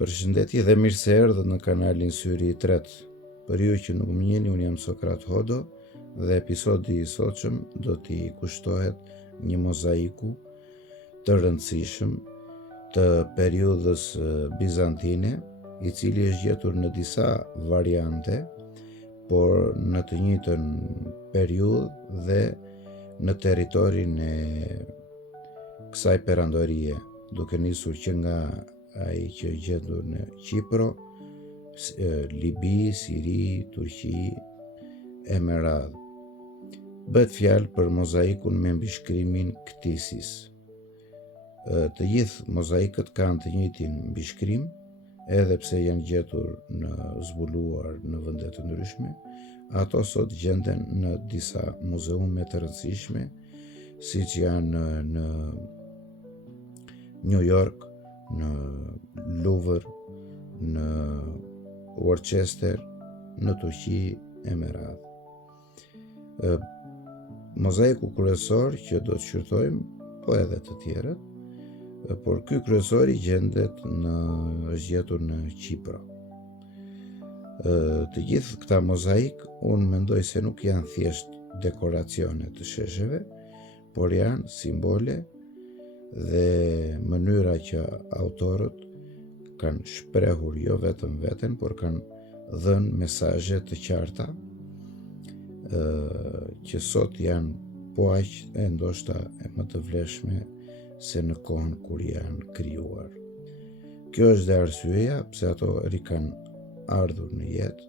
Përshëndetje dhe mirë se erdhët në kanalin Syri i Tretë. Për ju që nuk më njeh, unë jam Sokrat Hodo dhe episodi i sotshëm do t'i kushtohet një mozaiku të rëndësishëm të periudhës bizantine, i cili është gjetur në disa variante, por në të njëjtën periudhë dhe në territorin e kësaj perandorie, duke nisur që nga ai që gjendur në Qipro, Libi, Siri, Turqi e me radhë. Bëhet fjalë për mozaikun me mbishkrimin Ktisis. Të gjithë mozaikët kanë të njëjtin mbishkrim, edhe pse janë gjetur në zbuluar në vende të ndryshme. Ato sot gjenden në disa muzeume të rëndësishme, siç janë në New York, në Louvre, në Worcester, në Turqi e me radhë. Mozaiku kryesor që do të shqyrtojmë, po edhe të tjerët, por ky kryesori është gjetur në Qipro. Të gjithë këta mozaik, unë mendoj se nuk janë thjesht dekoracione të shesheve, por janë simbole dhe mënyra që autorët kanë shprehur jo vetëm veten, por kanë dhënë mesazhe të qarta që sot janë po aq e ndoshta e më të vlefshme se në kohën kur janë krijuar. Kjo është dhe arsyeja pse ato kanë ardhur në jetë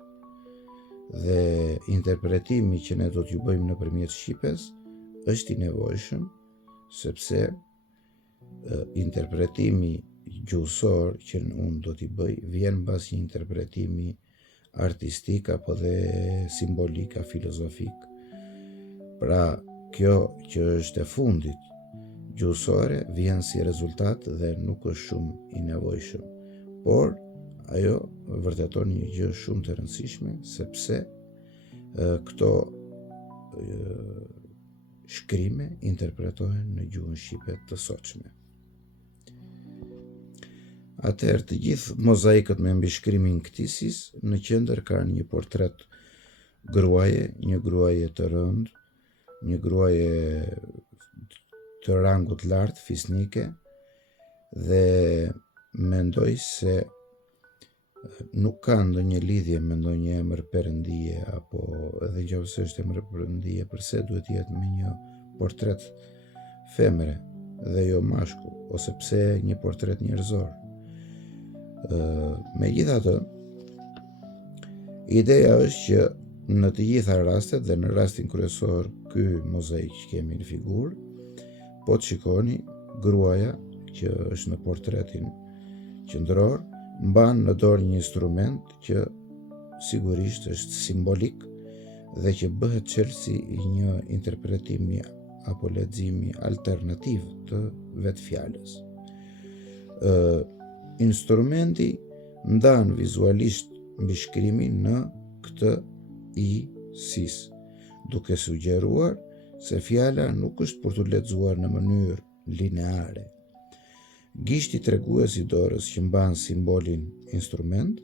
dhe interpretimi që ne do t'ju bëjmë nëpërmjet shqipes është i nevojshëm, sepse interpretimi gjuhësor që unë do t'i bëj vjen mbas një interpretimi artistik apo dhe simbolik a filozofik. Pra, kjo që është e fundit gjuhësore vjen si rezultat dhe nuk është shumë i nevojshëm, por ajo vërteton një gjë shumë të rëndësishme, sepse këto shkrime interpretohen në gjuhën shqipe të sotshme. Atëherë, të gjithë mozaikët me mbishkrimin Ktisis, në qendër kanë një portret gruaje, një gruaje të rëndë, një gruaje të rangut lartë, fisnike, dhe mendoj se nuk ka ndonjë lidhje me ndonjë emër perëndie, apo edhe nëse është emër perëndie, përse duhet jetë me një portret femre dhe jo mashkull, ose pse një portret njerëzor. Megjithatë, ideja është që në të gjitha rastet dhe në rastin kryesor ky mozaik që kemi në figurë, po të shikoni, gruaja që është në portretin qendror mban në dorë një instrument që sigurisht është simbolik dhe që bëhet çelësi i një interpretimi apo leximi alternativ të vetë fjalës. Instrumenti ndan vizualisht mbishkrimin në këtë I-sis, duke sugjeruar se fjala nuk është për të lexuar në mënyrë lineare. Gishti tregues i dorës që mban simbolin instrument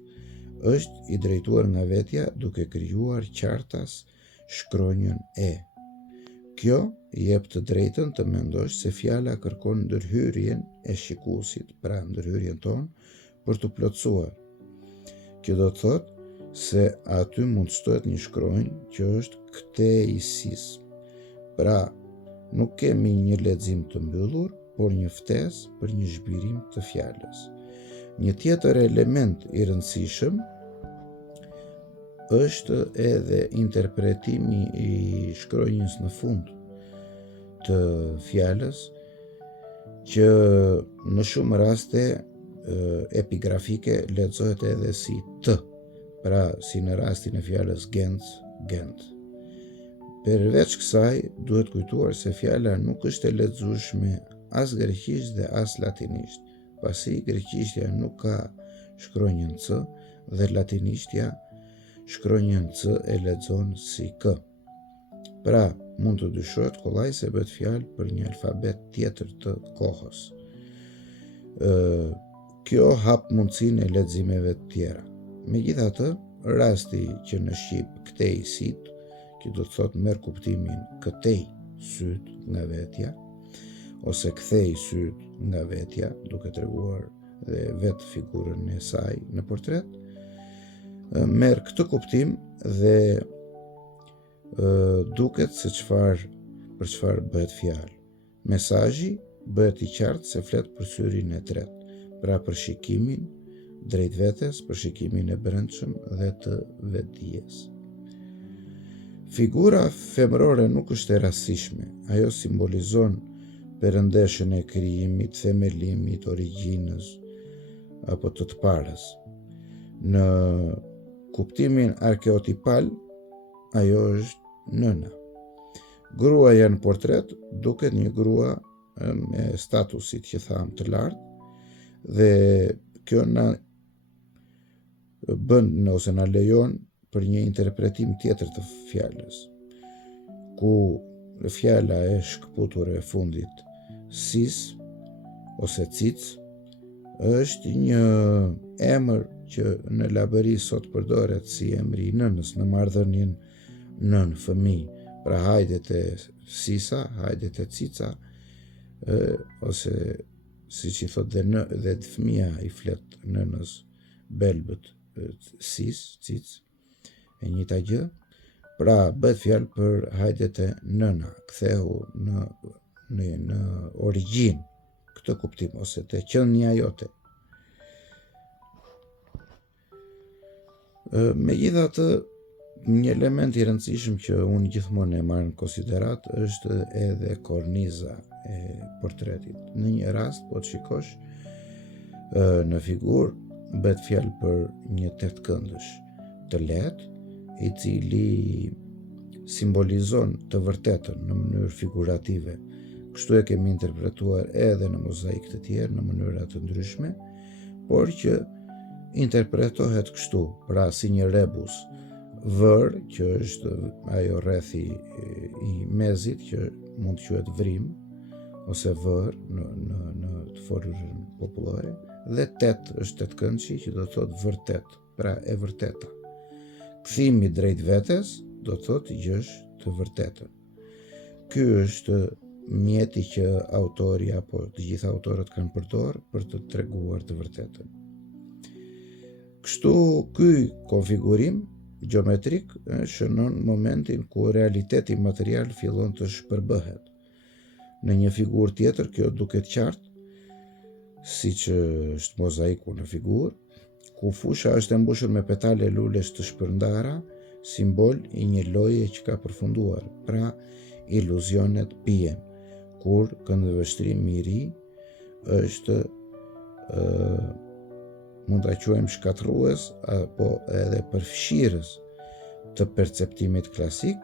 është i drejtuar nga vetja duke krijuar qartas shkronjën E. Kjo jep të drejtën të mendosh se fjala kërkon ndërhyrjen e shikuesit, pra ndërhyrjen tonë, për të plotësuar. Kjo do të thotë se aty mund të shtohet një shkronjë që është kteisis. Pra, nuk kemi një lexim të mbyllur, por një ftesë për një zhbirim të fjalës. Një tjetër element i rëndësishëm është edhe interpretimi i shkronjës në fund të fjalës, që në shumë raste epigrafike lexohet edhe si T, pra si në rastin e fjalës Gens, Gent. Përveç kësaj, duhet kujtuar se fjala nuk është e lexueshme as greqisht dhe as latinisht, pasi greqishtja nuk ka shkronjën C dhe latinishtja shkronjën C e lexon si K. Pra, mund të dyshohet kollaj se bëhet fjalë për një alfabet tjetër të kohës. Kjo hap mundësinë e leximeve të tjera. Megjithatë, rasti që në shqip këtej sit, që do të thotë merr kuptimin këtej syt nga vetja, ose kthej syt nga vetja, duke treguar dhe vetë figurën e saj në portret, merr këtë kuptim dhe duket se për çfarë bëhet fjalë. Mesazhi bëhet i qartë se flet për syrin e tretë, pra për shikimin drejt vetes, për shikimin e brendshëm dhe të vetdijes. Figura femërore nuk është e rastishme, ajo simbolizon perëndeshjen e krijimit, themelimit, origjinës apo të parës. Në kuptimin arkeotipal, ajo është nëna. Gruaja në portret duket një grua me statusit që tham të lartë dhe kjo na bën ose na lejon për një interpretim tjetër të fjalës, ku fjala e shkputur e fundit sis ose cic është një emër që në labëri sot përdoret si emri i nënës në marrëdhënien nën fëmijë, pra hajdet e sisa, hajdet e cica, ose siç i thot dhe fëmia i flet nënës belbët sis, cic, e njëjta gjë. Pra bëhet fjalë për hajdet e nëna, ktheu në origjinë, këtë kuptim, ose te qenia jote. Megjithatë, një element i rëndësishëm që unë gjithmonë e marr në konsiderat është edhe korniza e portretit. Në një rast, po të shikosh në figurë bëhet fjalë për një tetëkëndësh të lehtë, i cili simbolizon të vërtetën në mënyrë figurative. Kështu e kemi interpretuar edhe në mozaik të tjerë në mënyra të ndryshme, por që interpretohet kështu, pra si një rebus vër, që është ajo rrethi i mezit që mund të quhet vrim ose vër në të forën popullore, dhe tet është tetëkëndshi që do të thotë vërtet, pra e vërteta. Kthimi drejt vetes do të thotë gjësh të vërtetën. Ky është mjeti që autori apo të gjithë autorët kanë përdorur për të treguar të vërtetën. Kështu ky konfigurim gjeometrik shënon momentin ku realiteti material fillon të shpërbëhet. Në një figurë tjetër kjo duket qartë, siç është mozaiku në figurë, ku fusha është e mbushur me petale lulesh të shpërndara, simbol i një loje që ka përfunduar, pra iluzionet bien, kur këndvështrimi i ri është mund ta quajmë shkatërrues apo edhe përfshirës të perceptimit klasik,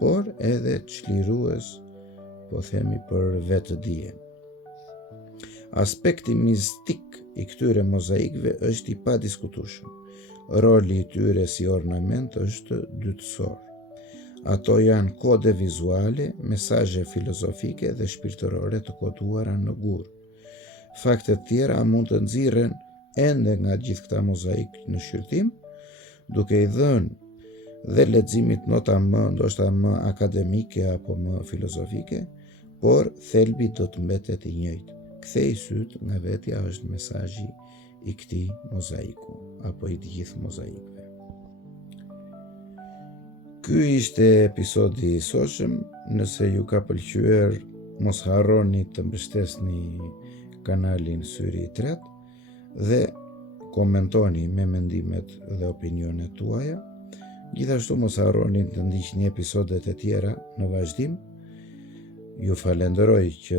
por edhe çlirues, po themi, për vetëdijen. Aspekti mistik i këtyre mozaikëve është i padiskutueshëm. Roli i tyre si ornament është dytësor. Ato janë kode vizuale, mesazhe filozofike dhe shpirtërore të koduara në gur. Fakte të tjera mund të nxirren ende nga gjithë këta mozaik në shqyrtim, duke i dhënë dhe leximit nota ndoshta më akademike apo më filozofike, por thelbi do të mbetet i njëjtë. Kthej syt nga vetja është mesazhi i këtij mozaiku apo i të gjithë mozaikëve. Ky ishte episodi i sotshëm. Nëse ju ka pëlqyer, mos harroni të mbështesni kanalin Syri i Tretë dhe komentoni me mendimet dhe opinionet tuaja. Gjithashtu mos harroni të ndiqni episodet e tjera në vazhdim. Ju falenderoj që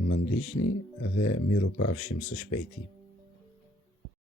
më ndiqni dhe mirupafshim së shpejti.